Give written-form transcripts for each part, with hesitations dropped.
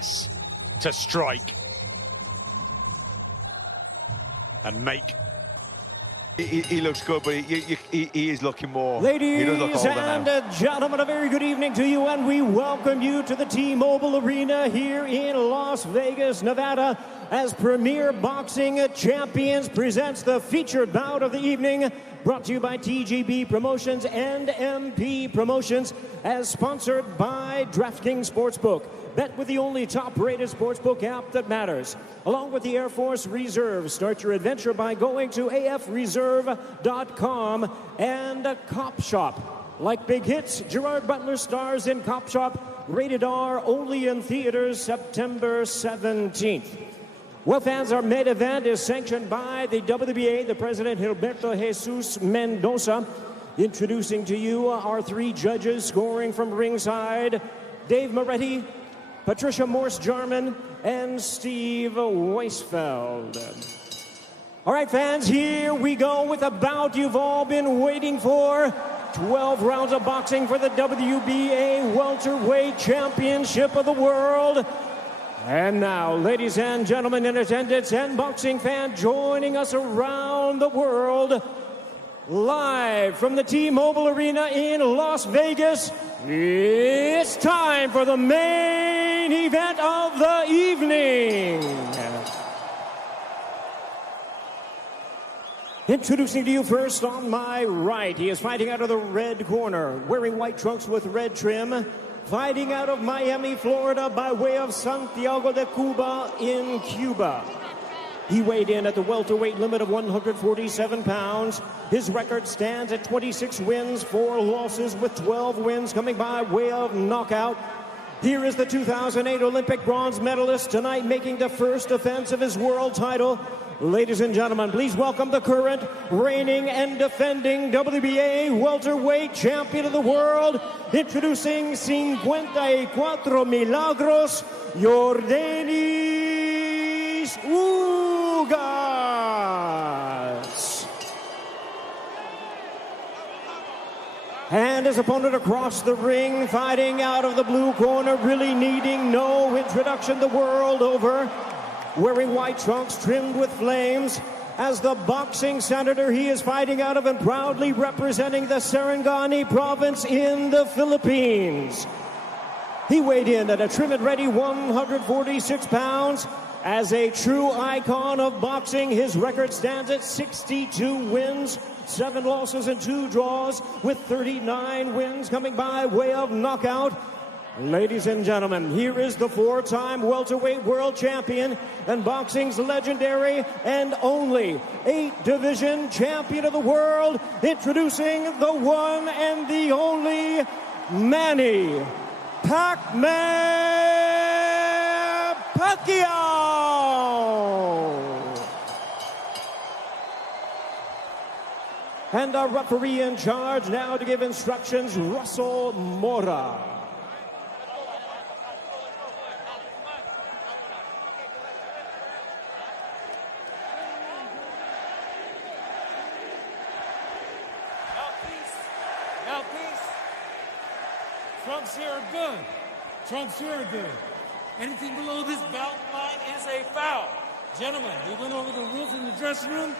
Ugas to strike and make. He looks good, but he is looking more. Ladies and gentlemen, a very good evening to you, and we welcome you to the T-Mobile Arena here in Las Vegas, Nevada, as Premier Boxing Champions presents the featured bout of the evening, brought to you by TGB Promotions and MP Promotions, as sponsored by DraftKings Sportsbook. Bet with the only top-rated sportsbook app that matters. Along with the Air Force Reserve, start your adventure by going to afreserve.com and Cop Shop. Like big hits, Gerard Butler stars in Cop Shop, rated R, only in theaters September 17th. Well, fans, our main event is sanctioned by the WBA, the President Gilberto Jesus Mendoza. Introducing to you our three judges scoring from ringside, Dave Moretti, Patricia Morse-Jarman, and Steve Weisfeld. All right, fans, here we go with a bout you've all been waiting for. 12 rounds of boxing for the WBA Welterweight Championship of the World. And now, ladies and gentlemen in attendance and boxing fans joining us around the world, live from the T-Mobile Arena in Las Vegas, it's time for the main event of the evening. Introducing to you first on my right, he is fighting out of the red corner, wearing white trunks with red trim, fighting out of Miami, Florida, by way of Santiago de Cuba in Cuba. He weighed in at the welterweight limit of 147 pounds. His record stands at 26 wins, 4 losses, with 12 wins coming by way of knockout. Here is the 2008 Olympic bronze medalist, tonight making the first defense of his world title. Ladies and gentlemen, please welcome the current, reigning and defending WBA welterweight champion of the world, introducing 54 Milagros, Yordenis Ugas. And his opponent across the ring, fighting out of the blue corner, really needing no introduction the world over, wearing white trunks trimmed with flames. As the boxing senator, he is fighting out of and proudly representing the Sarangani province in the Philippines. He weighed in at a trim and ready 146 pounds. As a true icon of boxing, his record stands at 62 wins, 7 losses and 2 draws, with 39 wins coming by way of knockout. Ladies and gentlemen, here is the 4-time welterweight world champion and boxing's legendary and only 8-division champion of the world, introducing the one and the only Manny Pac-Man Pacquiao. And our referee in charge now to give instructions, Russell Mora. Mouthpiece. Trunks here are good. Trunks here are good. Anything below this belt line is a foul. Gentlemen, we went over the rules in the dressing room.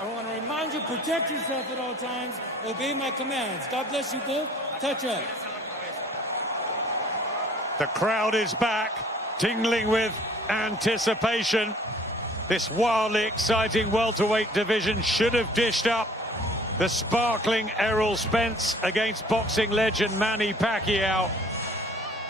I want to remind you, protect yourself at all times. Obey my commands. God bless you both. Touch up. The crowd is back, tingling with anticipation. This wildly exciting welterweight division should have dished up the sparkling Errol Spence against boxing legend Manny Pacquiao.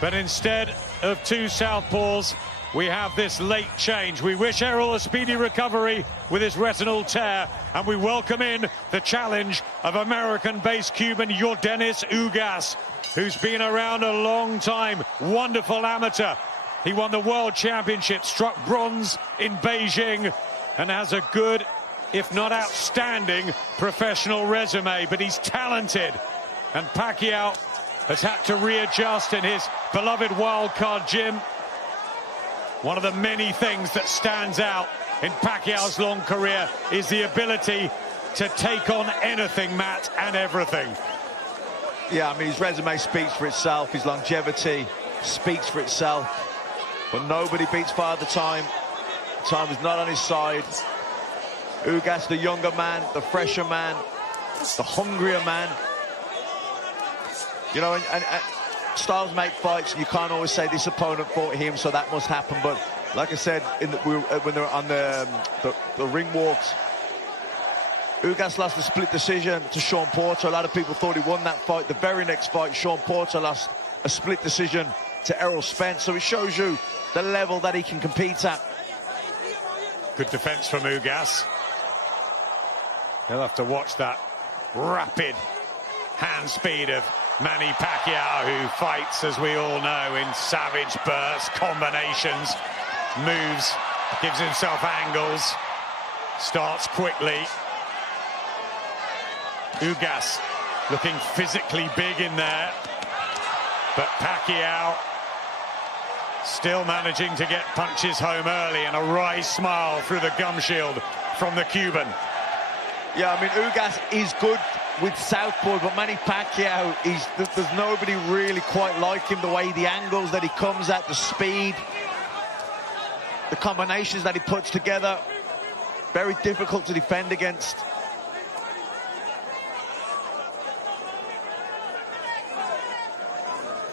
But instead of two southpaws, we have this late change. We wish Errol a speedy recovery with his retinal tear, and we welcome in the challenge of American-based Cuban Yordenis Ugas, who's been around a long time. Wonderful amateur. He won the World Championship, struck bronze in Beijing, and has a good, if not outstanding, professional resume. But he's talented, and Pacquiao has had to readjust in his beloved wildcard gym. One of the many things that stands out in Pacquiao's long career is the ability to take on anything, Matt, and everything. Yeah, I mean, his resume speaks for itself. His longevity speaks for itself. But nobody beats Father Time. Time is not on his side. Ugas, the younger man, the fresher man, the hungrier man. You know, and styles make fights. You can't always say this opponent fought him, so that must happen. But like I said, when they were on the ring walks, Ugas lost a split decision to Sean Porter. A lot of people thought he won that fight. The very next fight, Sean Porter lost a split decision to Errol Spence. So it shows you the level that he can compete at. Good defense from Ugas. He'll have to watch that rapid hand speed of Manny Pacquiao, who fights, as we all know, in savage bursts, combinations, moves, gives himself angles, starts quickly. Ugas looking physically big in there, but Pacquiao still managing to get punches home early, and a wry smile through the gum shield from the Cuban. Yeah, I mean, Ugas is good with southpaw, but Manny Pacquiao, there's nobody really quite like him. The way, the angles that he comes at, the speed, the combinations that he puts together, very difficult to defend against.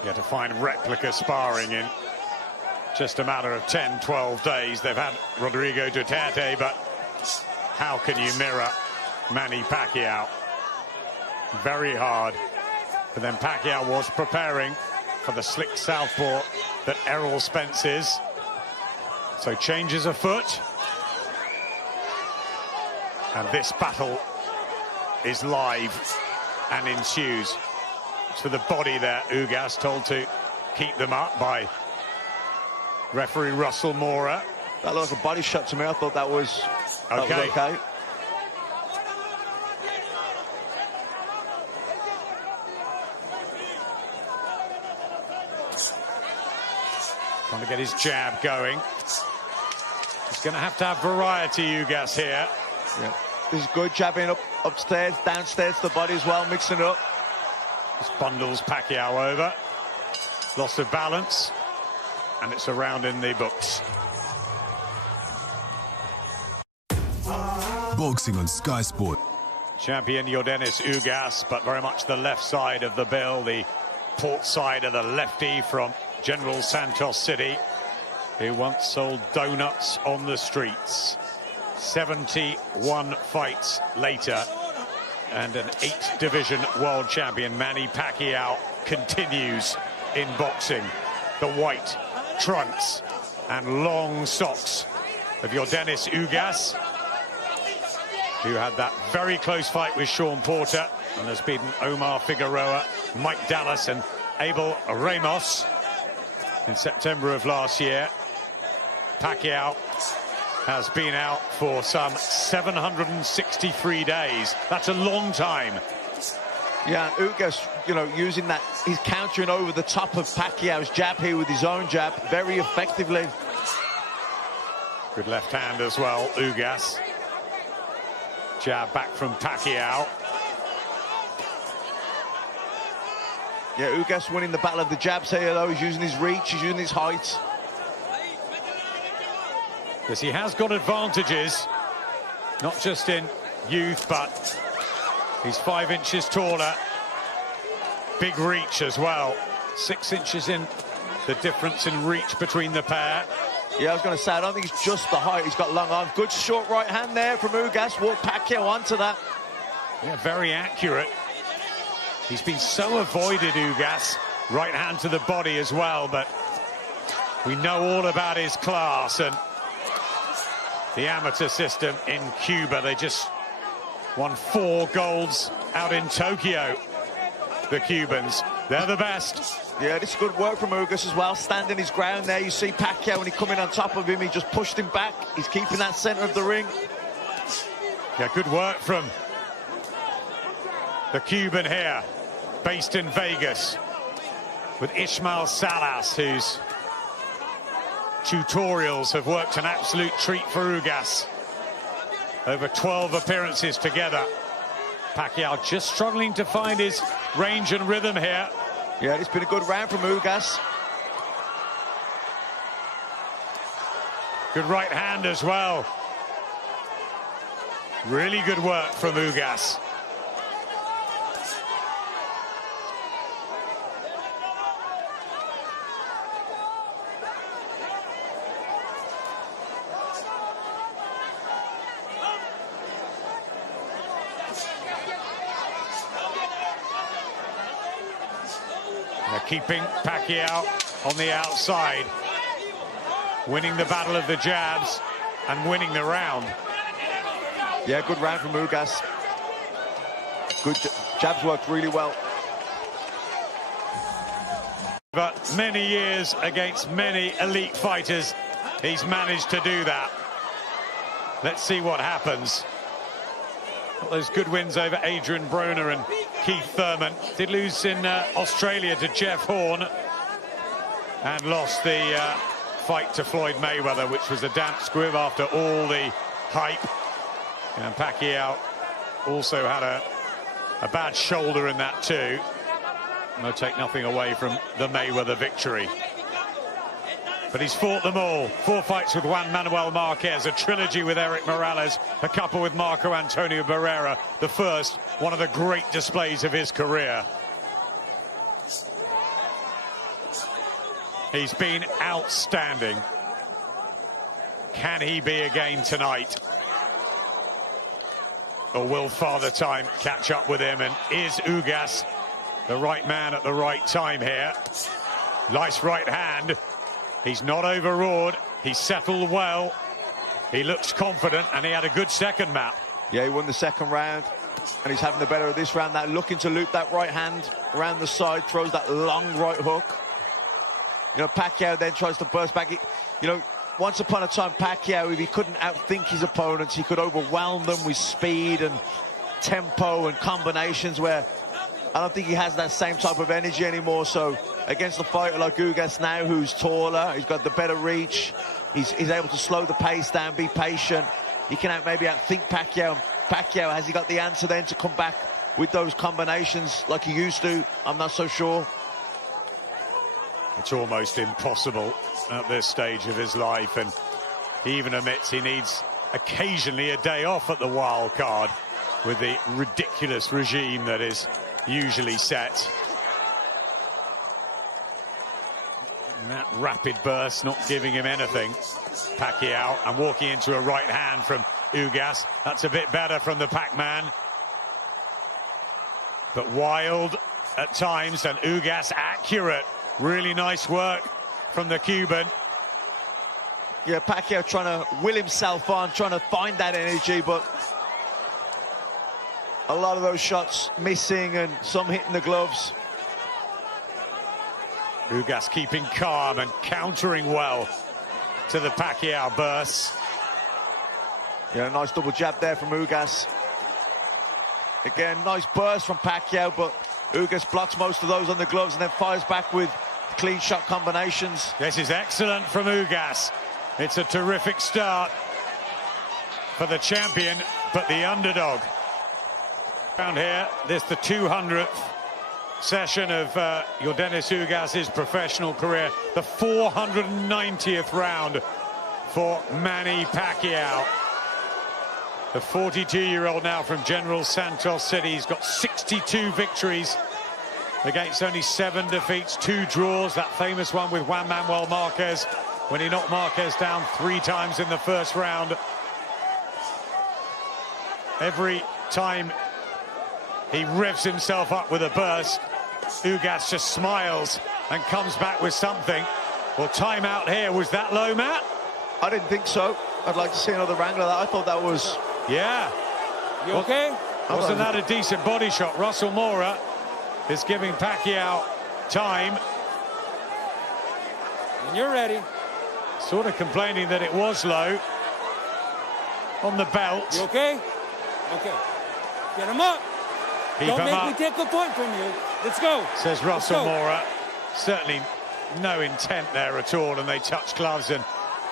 Yeah, to find replica sparring in just a matter of 10, 12 days. They've had Rodrigo Duterte, but how can you mirror Manny Pacquiao? Very hard. But then Pacquiao was preparing for the slick southpaw that Errol Spence is. So changes afoot. And this battle is live and ensues. To the body there, Ugas told to keep them up by referee Russell Mora. That looked like a body shot to me. I thought that was okay. Trying to get his jab going. He's going to have variety, Ugas, here. Yeah. This is good, jabbing upstairs, downstairs to the body as well, mixing it up. This bundles Pacquiao over. Loss of balance. And it's a round in the books. Boxing on Sky Sport. Champion Yordenis Ugas, but very much the left side of the bill, the port side of the lefty from General Santos City, who once sold donuts on the streets. 71 fights later, and an 8th division world champion, Manny Pacquiao, continues in boxing. The white trunks and long socks of Yordenis Ugas, who had that very close fight with Sean Porter and has beaten Omar Figueroa, Mike Dallas and Abel Ramos in September of last year. Pacquiao has been out for some 763 days. That's a long time. Yeah, and Ugas, you know, using that, he's countering over the top of Pacquiao's jab here with his own jab very effectively. Good left hand as well, Ugas. Jab back from Pacquiao. Yeah, Ugas winning the battle of the jabs here, though. He's using his reach, he's using his height. Yes, he has got advantages, not just in youth, but he's 5 inches taller. Big reach as well. 6 inches in the difference in reach between the pair. Yeah, I was going to say, I don't think it's just the height. He's got long arms. Good short right hand there from Ugas. Walked Pacquiao onto that. Yeah, very accurate. He's been so avoided, Ugas. Right hand to the body as well, but we know all about his class and the amateur system in Cuba. They just won 4 golds out in Tokyo, the Cubans. They're the best. Yeah, this is good work from Ugas as well, standing his ground there. You see Pacquiao, when he come in on top of him, he just pushed him back. He's keeping that center of the ring. Yeah, good work from the Cuban here, based in Vegas, with Ismael Salas, whose tutorials have worked an absolute treat for Ugas. Over 12 appearances together. Pacquiao just struggling to find his range and rhythm here. Yeah, it's been a good round from Ugas. Good right hand as well. Really good work from Ugas. They're keeping Pacquiao on the outside, winning the battle of the jabs and winning the round. Yeah, good round from Ugas. Good jabs worked really well. But many years against many elite fighters, he's managed to do that. Let's see what happens. Got those good wins over Adrian Broner and Keith Thurman. Did lose in Australia to Jeff Horn and lost the fight to Floyd Mayweather, which was a damp squib after all the hype. And Pacquiao also had a bad shoulder in that too. No, take nothing away from the Mayweather victory. But he's fought them all. 4 fights with Juan Manuel Marquez, a trilogy with Eric Morales, a couple with Marco Antonio Barrera. The first, one of the great displays of his career. He's been outstanding. Can he be again tonight? Or will Father Time catch up with him? And is Ugas the right man at the right time here? Nice right hand. He's not overawed. He's settled well. He looks confident, and he had a good second, Matt. Yeah, he won the second round, and he's having the better of this round. That looking to loop that right hand around the side, throws that long right hook. You know, Pacquiao then tries to burst back. You know, once upon a time, Pacquiao, if he couldn't outthink his opponents, he could overwhelm them with speed and tempo and combinations, where I don't think he has that same type of energy anymore. So against a fighter like Ugas now, who's taller, he's got the better reach, he's able to slow the pace down, be patient. He can maybe outthink Pacquiao. Pacquiao, has he got the answer then to come back with those combinations like he used to? I'm not so sure. It's almost impossible at this stage of his life, and he even admits he needs occasionally a day off at the wild card with the ridiculous regime that is usually set. And that rapid burst not giving him anything. Pacquiao, and walking into a right hand from Ugas. That's a bit better from the Pac-Man. But wild at times, and Ugas accurate. Really nice work from the Cuban. Yeah, Pacquiao trying to will himself on, trying to find that energy, but a lot of those shots missing and some hitting the gloves. Ugas keeping calm and countering well to the Pacquiao bursts. Yeah, nice double jab there from Ugas. Again, nice burst from Pacquiao, but Ugas blocks most of those on the gloves and then fires back with clean shot combinations. This is excellent from Ugas. It's a terrific start for the champion, but the underdog. Around here, this the 200th session of Yordenis Ugas' professional career, the 490th round for Manny Pacquiao. The 42-year-old now from General Santos City. He's got 62 victories against only 7 defeats, 2 draws. That famous one with Juan Manuel Marquez when he knocked Marquez down 3 times in the first round. Every time he revs himself up with a burst, Ugas just smiles and comes back with something. Well, time out here. Was that low, Matt? I didn't think so. I'd like to see another angle of that. I thought that was... Yeah. You okay? Wasn't that a decent body shot? Russell Mora is giving Pacquiao time. When you're ready. Sort of complaining that it was low on the belt. You okay? Okay. Get him up. Don't make me take a point from you. Let's go. Says Russell Mora. Certainly no intent there at all, and they touch gloves, and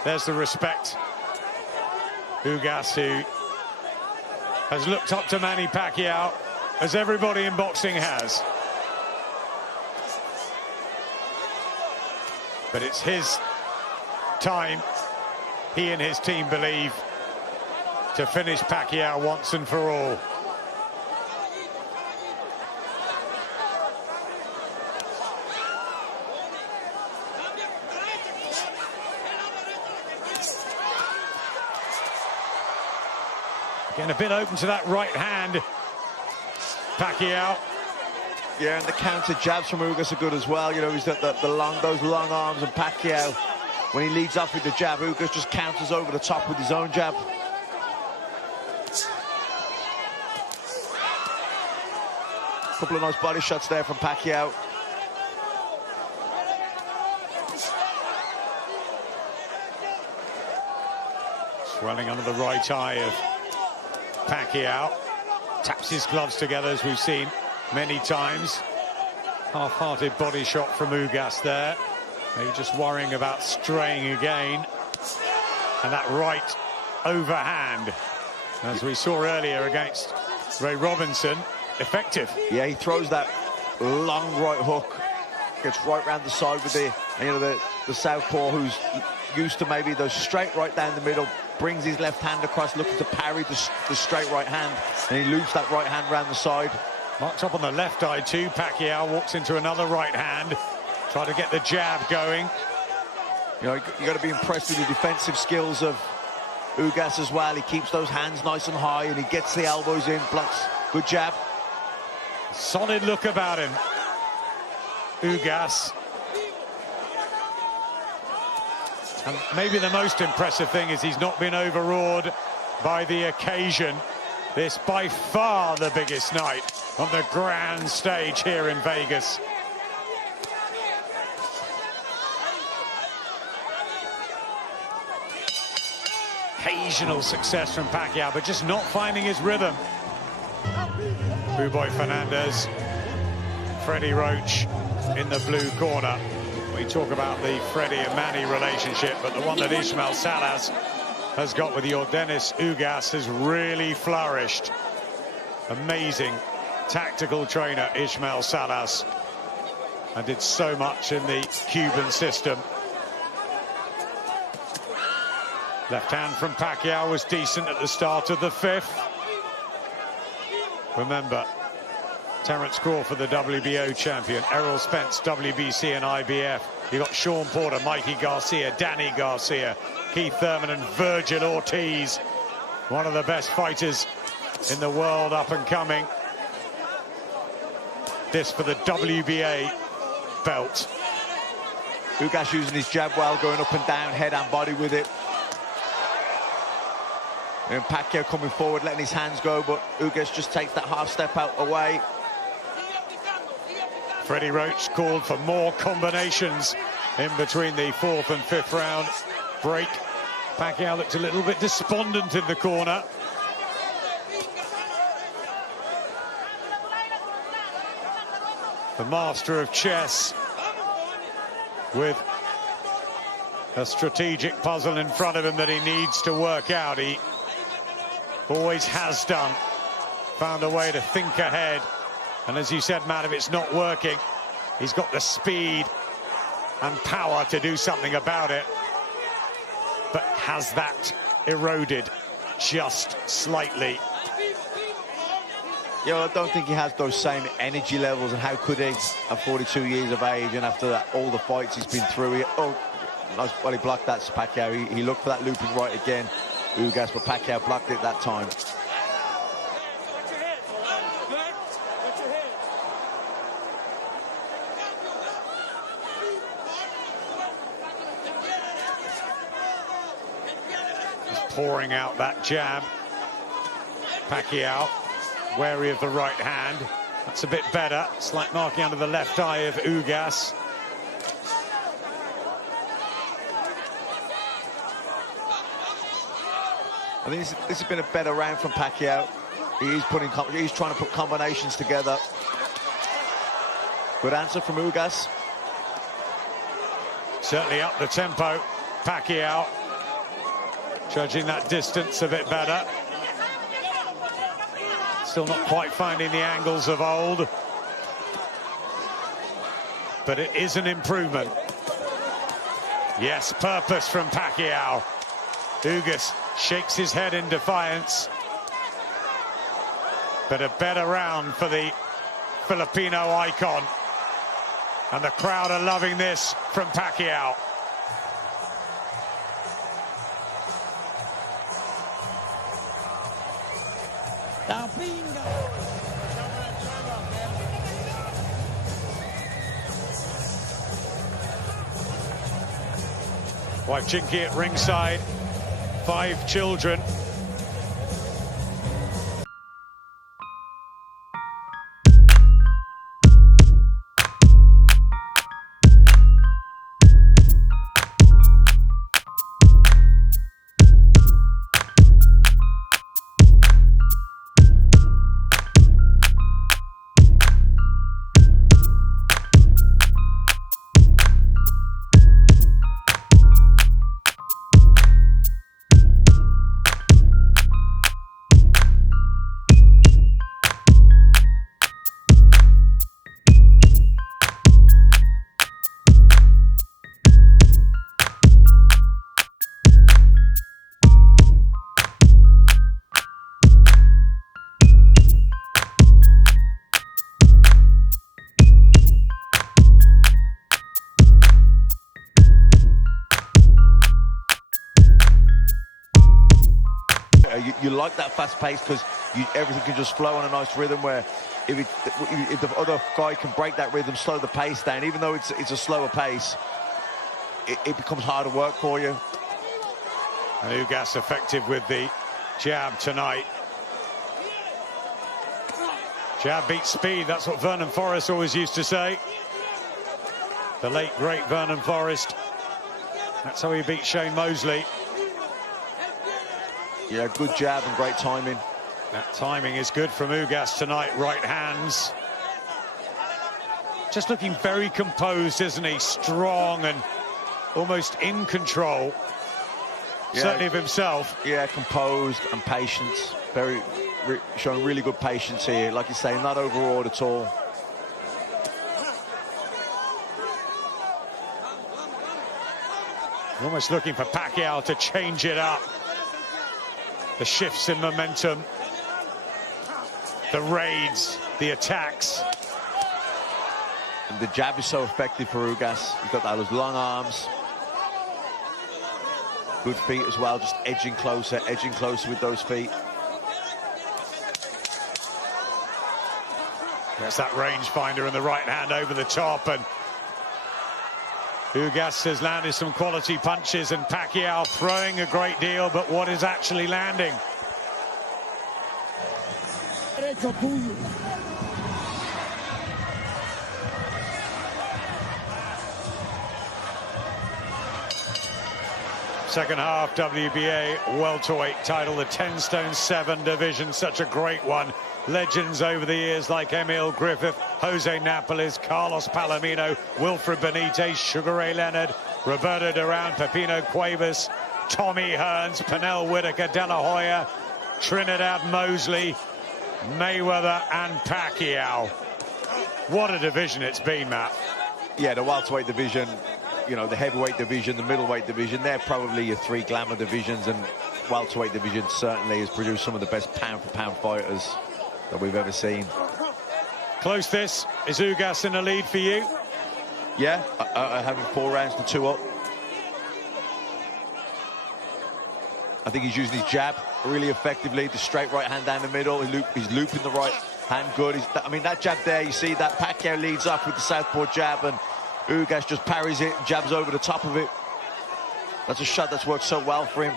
there's the respect. Ugas, who has looked up to Manny Pacquiao, as everybody in boxing has. But it's his time he and his team believe, to finish Pacquiao once and for all. Getting a bit open to that right hand, Pacquiao. Yeah, and the counter jabs from Ugas are good as well. You know, he's got those long arms, and Pacquiao, when he leads off with the jab, Ugas just counters over the top with his own jab. Couple of nice body shots there from Pacquiao. Swelling under the right eye of Pacquiao. Taps his gloves together, as we've seen many times. Half-hearted body shot from Ugas there. Maybe just worrying about straying again. And that right overhand, as we saw earlier against Ray Robinson, effective. Yeah, he throws that long right hook, gets right round the side with the southpaw, who's used to maybe the straight right down the middle, brings his left hand across, looking to parry the straight right hand, and he loops that right hand round the side. Marks up on the left eye too. Pacquiao walks into another right hand, try to get the jab going. You know, you got to be impressed with the defensive skills of Ugas as well. He keeps those hands nice and high, and he gets the elbows in, blocks. Good jab. Solid look about him, Ugas. And maybe the most impressive thing is he's not been overawed by the occasion. This by far the biggest night on the grand stage here in Vegas. Occasional success from Pacquiao, but just not finding his rhythm. Boy Fernandez, Freddie Roach in the blue corner. We talk about the Freddie and Manny relationship, but the one that Ismael Salas has got with Yordenis Ugas has really flourished. Amazing tactical trainer, Ismael Salas, and did so much in the Cuban system. Left hand from Pacquiao was decent at the start of the fifth. Remember, Terence Crawford, the WBO champion, Errol Spence, WBC and IBF. You got Sean Porter, Mikey Garcia, Danny Garcia, Keith Thurman and Virgil Ortiz. One of the best fighters in the world, up and coming. This for the WBA belt. Ugas using his jab well, going up and down, head and body with it. And Pacquiao coming forward, letting his hands go, but Ugas just takes that half step out away. Freddie Roach called for more combinations in between the fourth and fifth round break. Pacquiao looked a little bit despondent in the corner. The master of chess with a strategic puzzle in front of him that he needs to work out. He always has done. Found a way to think ahead. And as you said, Matt, if it's not working, he's got the speed and power to do something about it. But has that eroded just slightly? Yeah, well, I don't think he has those same energy levels, and how could he at 42 years of age, and after that, all the fights he's been through. Well, he blocked that, Pacquiao. He looked for that looping right again, Ugas, but Pacquiao blocked it that time. Pouring out that jab. Pacquiao wary of the right hand. That's a bit better. Slight marking under the left eye of Ugas. I think this has been a better round from Pacquiao. He's trying to put combinations together. Good answer from Ugas. Certainly up the tempo. Pacquiao judging that distance a bit better. Still not quite finding the angles of old, but it is an improvement. Yes, purpose from Pacquiao. Ugas shakes his head in defiance. But a better round for the Filipino icon. And the crowd are loving this from Pacquiao. Wife Chinky at ringside, 5 children. You like that fast pace because everything can just flow on a nice rhythm, where if the other guy can break that rhythm, slow the pace down, even though it's a slower pace, it becomes harder work for you. And Ugas effective with the jab tonight. Jab beats speed, that's what Vernon Forrest always used to say. The late, great Vernon Forrest. That's how he beat Shane Mosley. Yeah, good jab and great timing. That timing is good from Ugas tonight, right hands. Just looking very composed, isn't he? Strong and almost in control, certainly of himself. Yeah, composed and patience. Showing really good patience here. Like you say, not overawed at all. Almost looking for Pacquiao to change it up. The shifts in momentum, the raids, the attacks. And the jab is so effective for Ugas. He's got those long arms. Good feet as well, just edging closer with those feet. There's that rangefinder in the right hand over the top, and Ugas has landed some quality punches, and Pacquiao throwing a great deal, but what is actually landing? Second half WBA welterweight title, the 10 stone 7 division, such a great one. Legends over the years like Emil Griffith, Jose Napoles, Carlos Palomino, Wilfred Benitez, Sugar Ray Leonard, Roberto Duran, Pepino Cuevas, Tommy Hearns, Pernell Whitaker, De La Hoya, Trinidad Mosley, Mayweather and Pacquiao. What a division it's been, Matt. Yeah, the welterweight division, you know, the heavyweight division, the middleweight division, they're probably your 3 glamour divisions, and welterweight division certainly has produced some of the best pound-for-pound fighters that we've ever seen. Close this. Is Ugas in the lead for you? Yeah, having 4 rounds to 2 up. I think he's using his jab really effectively, the straight right hand down the middle. He's looping the right hand good. I mean, that jab there, you see that Pacquiao leads up with the southpaw jab, and Ugas just parries it and jabs over the top of it. That's a shot that's worked so well for him.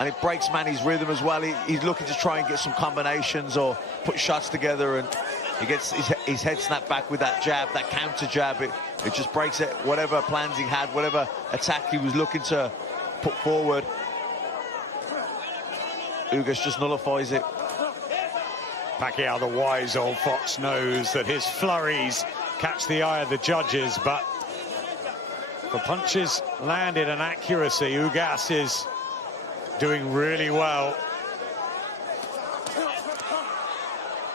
And it breaks Manny's rhythm as well. He's looking to try and get some combinations or put shots together, and he gets his head snapped back with that jab, that counter jab. It just breaks it, whatever plans he had, whatever attack he was looking to put forward. Ugas just nullifies it. Pacquiao, the wise old fox, knows that his flurries catch the eye of the judges, but for punches landed and accuracy, Ugas is doing really well.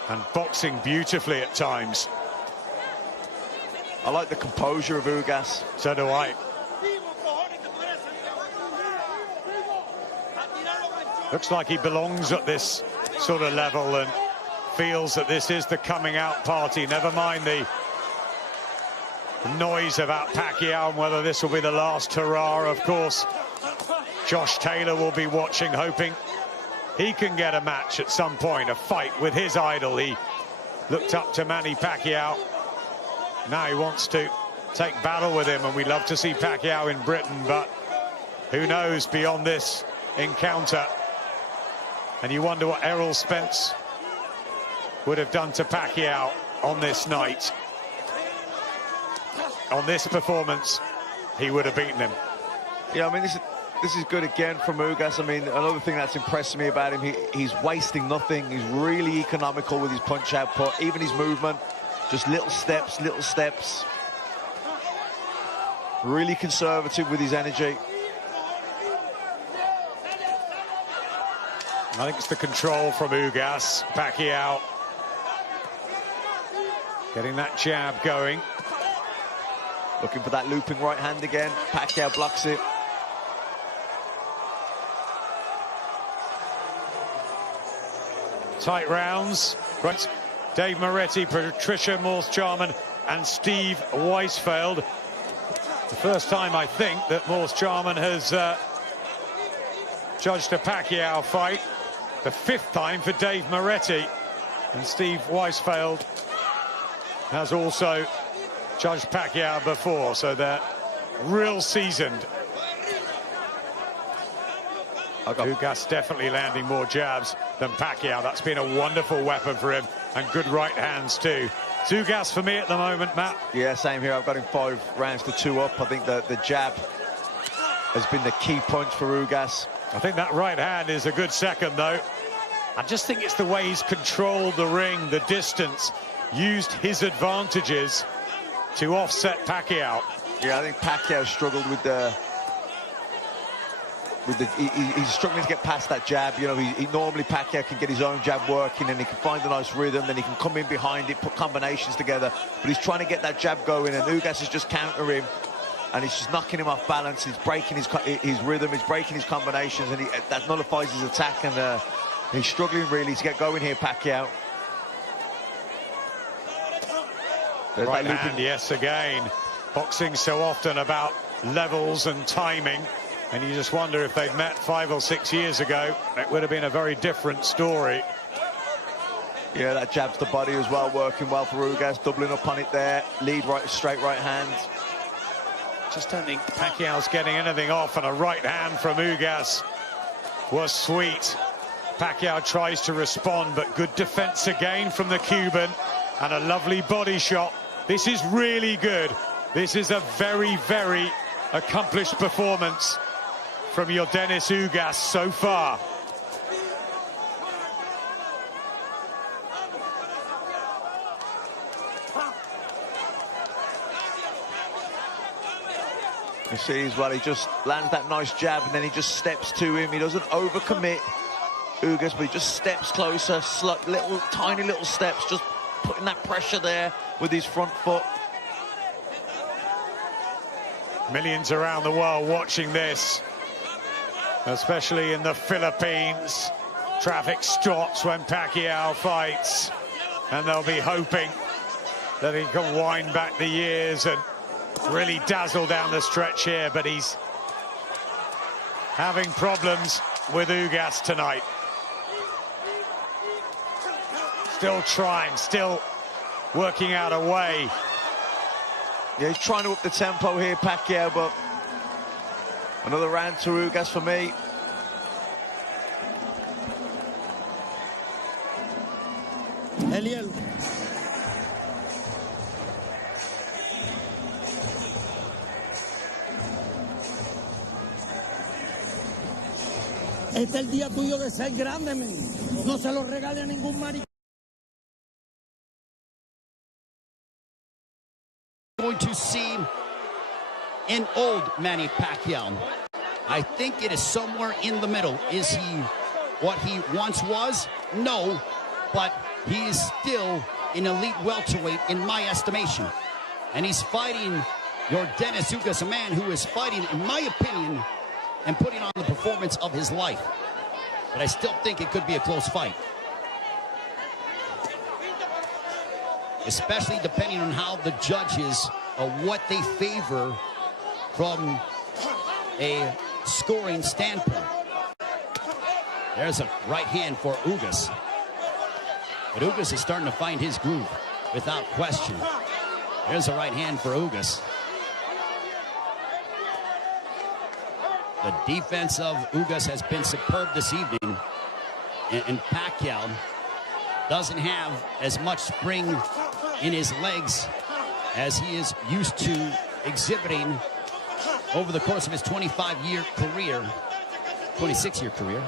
And boxing beautifully at times. I like the composure of Ugas. So do I. Looks like he belongs at this sort of level and feels that this is the coming out party. Never mind the noise about Pacquiao and whether this will be the last hurrah. Of course, Josh Taylor will be watching, hoping he can get a match at some point, a fight with his idol. He looked up to Manny Pacquiao. Now he wants to take battle with him, and we love to see Pacquiao in Britain, but who knows beyond this encounter. And you wonder what Errol Spence would have done to Pacquiao on this night. On this performance, he would have beaten him. Yeah, I mean, this is good again from Ugas. I mean, another thing that's impressed me about him, he's wasting nothing. He's really economical with his punch output, even his movement. Just little steps, little steps. Really conservative with his energy. I think it's the control from Ugas. Pacquiao getting that jab going. Looking for that looping right hand again. Pacquiao blocks it. Tight rounds. Right. Dave Moretti, Patricia Morse-Charman and Steve Weisfeld. The first time, I think, that Morse-Charman has judged a Pacquiao fight. The fifth time for Dave Moretti. And Steve Weisfeld has also judged Pacquiao before, so they're real seasoned. Ugas definitely landing more jabs than Pacquiao. That's been a wonderful weapon for him, and good right hands too. It's Ugas for me at the moment, Matt. Yeah, same here. I've got him 5 rounds to 2 up. I think the jab has been the key punch for Ugas. I think that right hand is a good second, though. I just think it's the way he's controlled the ring, the distance, used his advantages to offset Pacquiao. Yeah, I think Pacquiao struggled with the... he's struggling to get past that jab. You know, he normally, Pacquiao can get his own jab working and he can find a nice rhythm, then he can come in behind it, put combinations together, but he's trying to get that jab going, and Ugas is just countering him, and he's just knocking him off balance. He's breaking his rhythm, he's breaking his combinations, and that nullifies his attack, and he's struggling really to get going here, Pacquiao. There's right hand, yes, again. Boxing so often about levels and timing. And you just wonder if they'd met 5 or 6 years ago, it would have been a very different story. Yeah, that jabs the body as well, working well for Ugas, doubling up on it there. Lead right, straight right hand. Just don't think Pacquiao's getting anything off, and a right hand from Ugas was sweet. Pacquiao tries to respond, but good defense again from the Cuban, and a lovely body shot. This is really good. This is a very, very accomplished performance from Yordenis Ugas so far. You see as well, he just lands that nice jab and then he just steps to him. He doesn't overcommit, Ugas, but he just steps closer, little, tiny little steps, just putting that pressure there with his front foot. Millions around the world watching this, especially in the Philippines. Traffic stops when Pacquiao fights, and they'll be hoping that he can wind back the years and really dazzle down the stretch here, but he's having problems with Ugas tonight. Still trying, still working out a way. Yeah, he's trying to up the tempo here, Pacquiao, but another round to Ugas for me. Eliel. Este es el día tuyo de ser grande, men. No se lo regale a ningún maricón. Going to see an old Manny Pacquiao. I think it is somewhere in the middle. Is he what he once was? No, but he is still an elite welterweight in my estimation. And he's fighting Yordenis Ugas, a man who is fighting, in my opinion, and putting on the performance of his life. but I still think it could be a close fight. Especially depending on how the judges, what they favor from a scoring standpoint. There's a right hand for Ugas. But Ugas is starting to find his groove, without question. There's a right hand for Ugas. The defense of Ugas has been superb this evening. And Pacquiao doesn't have as much spring in his legs as he is used to exhibiting over the course of his 25-year career, 26-year career.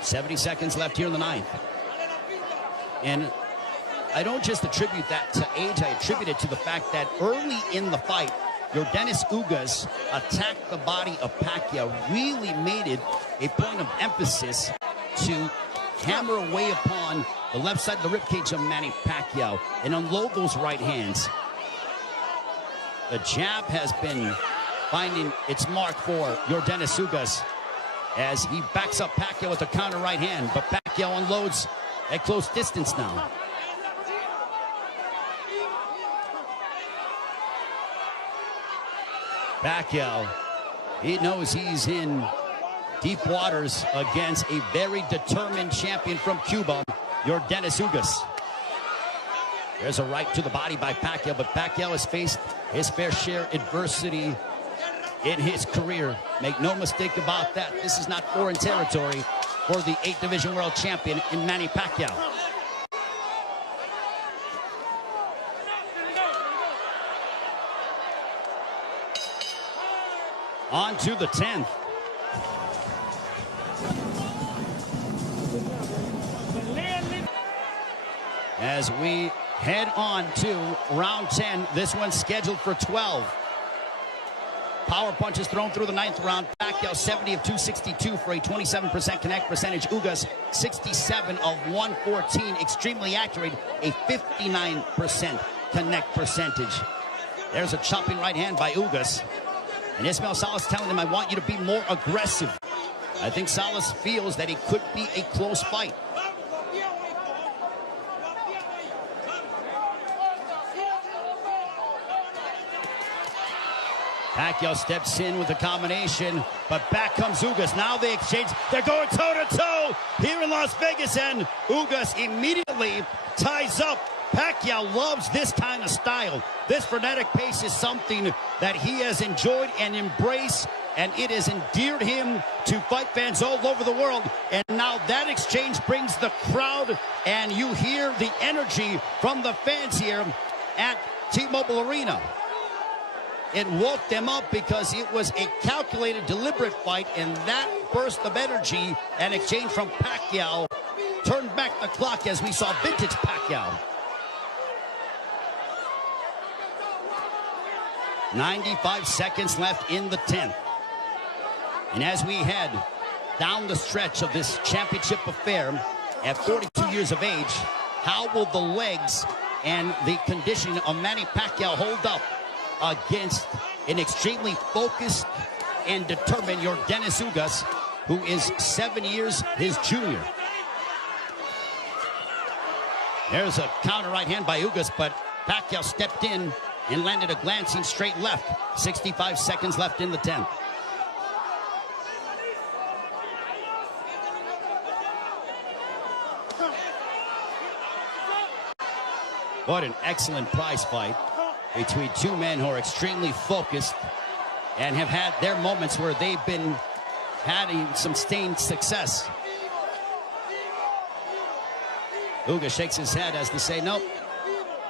70 seconds left here in the ninth. And I don't just attribute that to age, I attribute it to the fact that early in the fight, Yordenis Ugas attacked the body of Pacquiao, really made it a point of emphasis to hammer away upon the left side of the ribcage of Manny Pacquiao and unload those right hands. The jab has been finding its mark for Yordenis Ugas as he backs up Pacquiao with a counter right hand, but Pacquiao unloads at close distance now. Pacquiao, he knows he's in deep waters against a very determined champion from Cuba, Yordenis Ugas. There's a right to the body by Pacquiao, but Pacquiao has faced his fair share adversity in his career. Make no mistake about that. This is not foreign territory for the 8th Division World Champion in Manny Pacquiao. On to the 10th. As we head on to round 10, this one's scheduled for 12. Power punches thrown through the 9th round. Pacquiao 70 of 262 for a 27% connect percentage. Ugas 67 of 114. Extremely accurate, a 59% connect percentage. There's a chopping right hand by Ugas. And Ismael Salas telling him, I want you to be more aggressive. I think Salas feels that it could be a close fight. Pacquiao steps in with a combination, but back comes Ugas. Now they exchange. They're going toe-to-toe here in Las Vegas, and Ugas immediately ties up. Pacquiao loves this kind of style. This frenetic pace is something that he has enjoyed and embraced, and it has endeared him to fight fans all over the world. And now that exchange brings the crowd, and you hear the energy from the fans here at T-Mobile Arena. It woke them up because it was a calculated, deliberate fight, and that burst of energy and exchange from Pacquiao turned back the clock as we saw vintage Pacquiao. 95 seconds left in the 10th. And as we head down the stretch of this championship affair at 42 years of age, how will the legs and the conditioning of Manny Pacquiao hold up against an extremely focused and determined Yordenis Ugas, who is 7 years his junior? There's a counter right hand by Ugas, but Pacquiao stepped in and landed a glancing straight left. 65 seconds left in the 10th. What an excellent prize fight between two men who are extremely focused and have had their moments where they've been having some sustained success. Ugas shakes his head as to say, nope,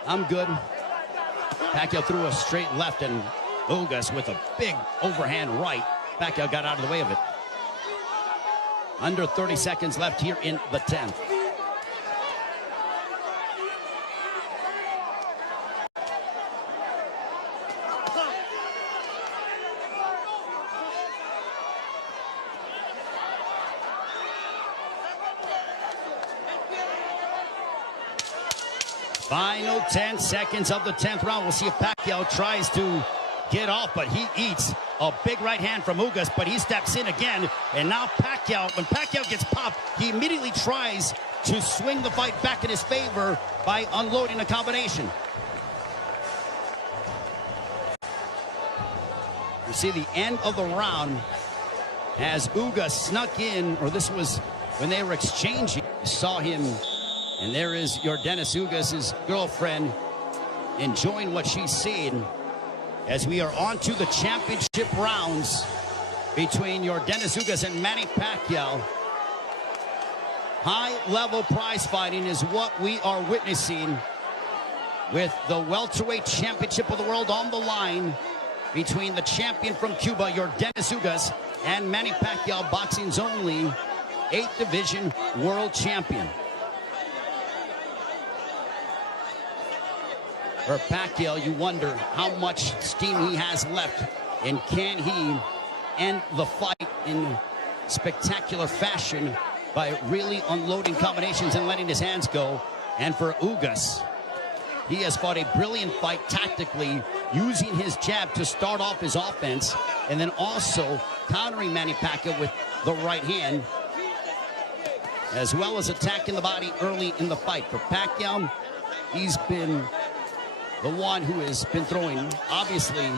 I'm good. Pacquiao threw a straight left, and Ugas with a big overhand right. Pacquiao got out of the way of it. Under 30 seconds left here in the 10th. Final 10 seconds of the 10th round. We'll see if Pacquiao tries to get off, but he eats a big right hand from Ugas, but he steps in again. And now Pacquiao, when Pacquiao gets popped, he immediately tries to swing the fight back in his favor by unloading a combination. You see the end of the round as Ugas snuck in, or this was when they were exchanging. You saw him, and there is Yordenis, Ugas' girlfriend, enjoying what she's seen as we are on to the championship rounds between Yordenis Ugas and Manny Pacquiao. High-level prize fighting is what we are witnessing, with the welterweight championship of the world on the line between the champion from Cuba, Yordenis Ugas, and Manny Pacquiao, boxing's only 8th division world champion. For Pacquiao, you wonder how much steam he has left, and can he end the fight in spectacular fashion by really unloading combinations and letting his hands go. And for Ugas, he has fought a brilliant fight tactically, using his jab to start off his offense, and then also countering Manny Pacquiao with the right hand, as well as attacking the body early in the fight. For Pacquiao, he's been the one who has been throwing, obviously,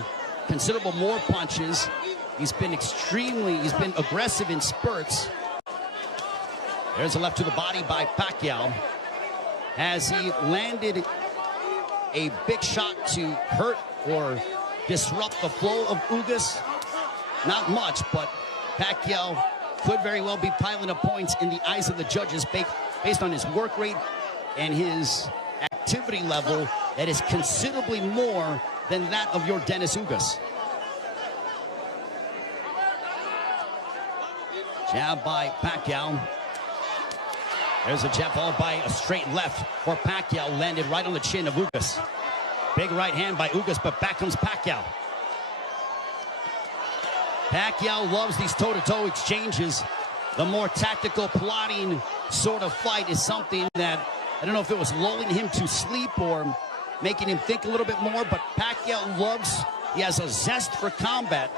considerable more punches. He's been aggressive in spurts. There's a left to the body by Pacquiao. Has he landed a big shot to hurt or disrupt the flow of Ugas? Not much, but Pacquiao could very well be piling up points in the eyes of the judges based on his work rate and his activity level that is considerably more than that of Yordenis Ugas. Jab by Pacquiao. There's a jab followed by a straight left for Pacquiao, landed right on the chin of Ugas. Big right hand by Ugas, but back comes Pacquiao. Pacquiao loves these toe-to-toe exchanges. The more tactical, plotting sort of fight is something that, I don't know if it was lulling him to sleep or making him think a little bit more, but Pacquiao loves, he has a zest for combat.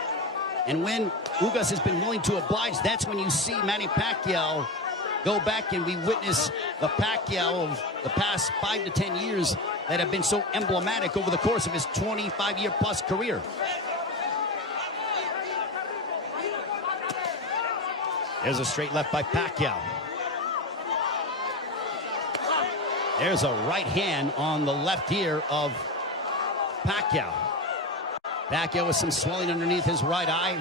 And when Ugas has been willing to oblige, that's when you see Manny Pacquiao go back, and we witness the Pacquiao of the past 5 to 10 years that have been so emblematic over the course of his 25-year-plus career. There's a straight left by Pacquiao. There's a right hand on the left ear of Pacquiao. Pacquiao with some swelling underneath his right eye.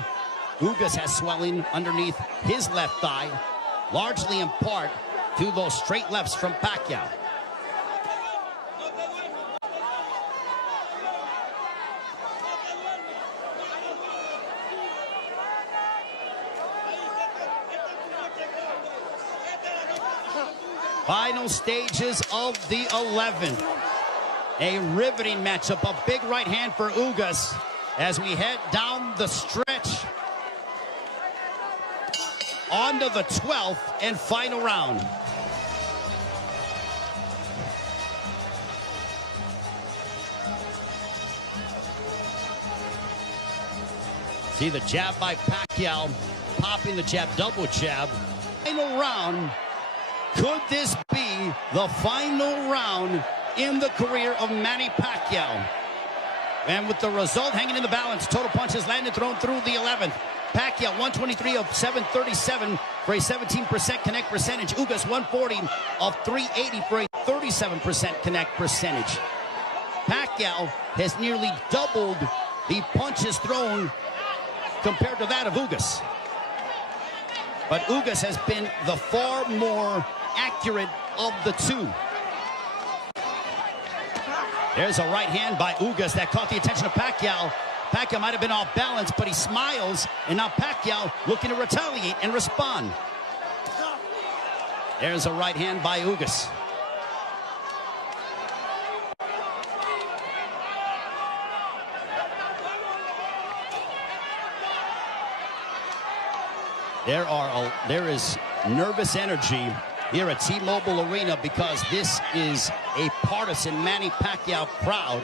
Ugas has swelling underneath his left eye, largely in part to those straight lefts from Pacquiao. Final stages of the 11th. A riveting matchup, a big right hand for Ugas as we head down the stretch onto the 12th and final round. See the jab by Pacquiao, popping the jab, double jab. Final round. Could this be the final round in the career of Manny Pacquiao? And with the result hanging in the balance, total punches landed, thrown through the 11th. Pacquiao 123 of 737 for a 17% connect percentage. Ugas 140 of 380 for a 37% connect percentage. Pacquiao has nearly doubled the punches thrown compared to that of Ugas. But Ugas has been the far more accurate of the two. There's a right hand by Ugas that caught the attention of Pacquiao. Pacquiao might have been off balance, but he smiles, and now Pacquiao looking to retaliate and respond. There's a right hand by Ugas. There is nervous energy here at T-Mobile Arena because this is a partisan Manny Pacquiao crowd.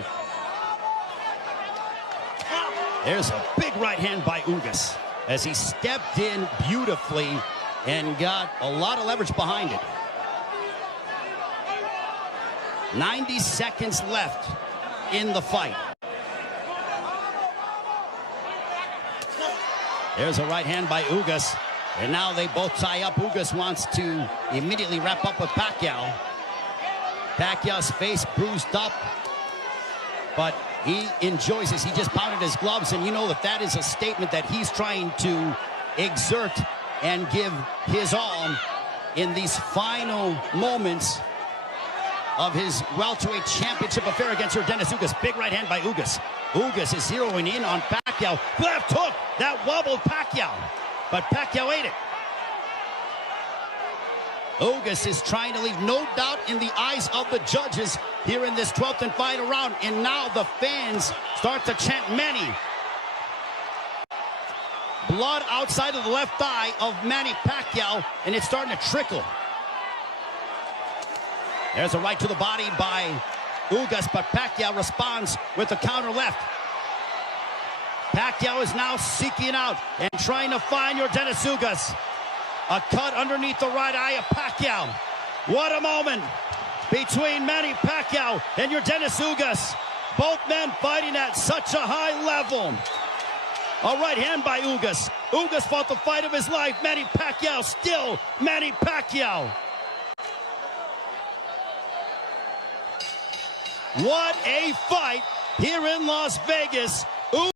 There's a big right hand by Ugas as he stepped in beautifully and got a lot of leverage behind it. 90 seconds left in the fight. There's a right hand by Ugas. And now they both tie up. Ugas wants to immediately wrap up with Pacquiao. Pacquiao's face bruised up, but he enjoys this. He just pounded his gloves, and you know that is a statement that he's trying to exert and give his all in these final moments of his welterweight championship affair against Yordenis Ugas. Big right hand by Ugas. Ugas is zeroing in on Pacquiao. Left hook that wobbled Pacquiao, but Pacquiao ate it. Ugas is trying to leave no doubt in the eyes of the judges here in this 12th and final round. And now the fans start to chant Manny. Blood outside of the left thigh of Manny Pacquiao, and it's starting to trickle. There's a right to the body by Ugas, but Pacquiao responds with the counter left. Pacquiao is now seeking out and trying to find Yordenis Ugas. A cut underneath the right eye of Pacquiao. What a moment between Manny Pacquiao and Yordenis Ugas. Both men fighting at such a high level. A right hand by Ugas. Ugas fought the fight of his life. Manny Pacquiao still Manny Pacquiao. What a fight here in Las Vegas.